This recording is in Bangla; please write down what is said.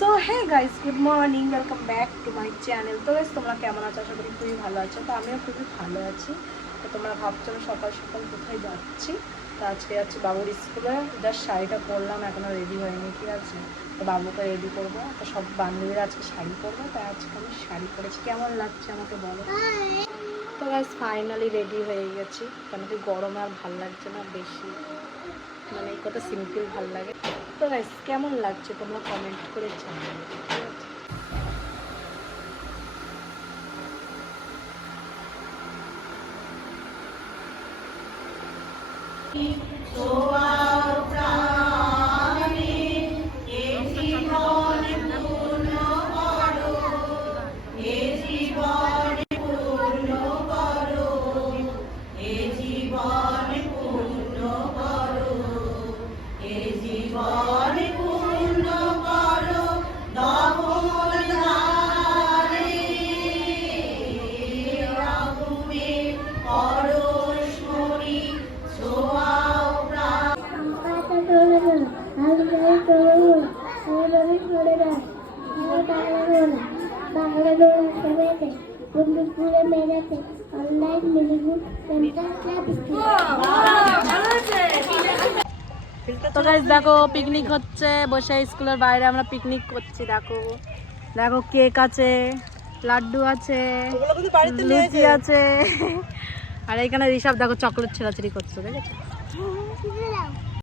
So hey guys, good morning, welcome back to my channel. তো গাইস তোমরা কেমন আছো? আশা করি খুবই ভালো আছো। তো আমিও খুবই ভালো আছি। তো তোমরা ভাবছো আমি সকাল সকাল কোথায় যাচ্ছি। তো আজকে যাচ্ছি বাবুর স্কুলে। জাস্ট শাড়িটা পরলাম, এখনও রেডি হয়নি, ঠিক আছে? তো বাবুকে রেডি করবো। তো সব বান্ধবীরা আজকে শাড়ি পরবো, তাই আজকে আমি শাড়ি পরেছি। কেমন লাগছে আমাকে বলো। তো গাইস ফাইনালি রেডি হয়ে গেছি, কেন কি গরমে আর ভালো লাগছে না বেশি, মানে এই কথা সিম্পল ভাল লাগে। তো গাইস কেমন লাগছে তোমরা কমেন্ট করে জানাবে, ঠিক আছে? তো গাইস দেখো পিকনিক হচ্ছে, বসে স্কুলের বাইরে আমরা পিকনিক করছি। দেখো দেখো কেক আছে, লাড্ডু আছে, লুচি আছে, আর এখানে ঋষভ দেখো চকলেট ছেড়াছড়ি করছে, দেখেছো?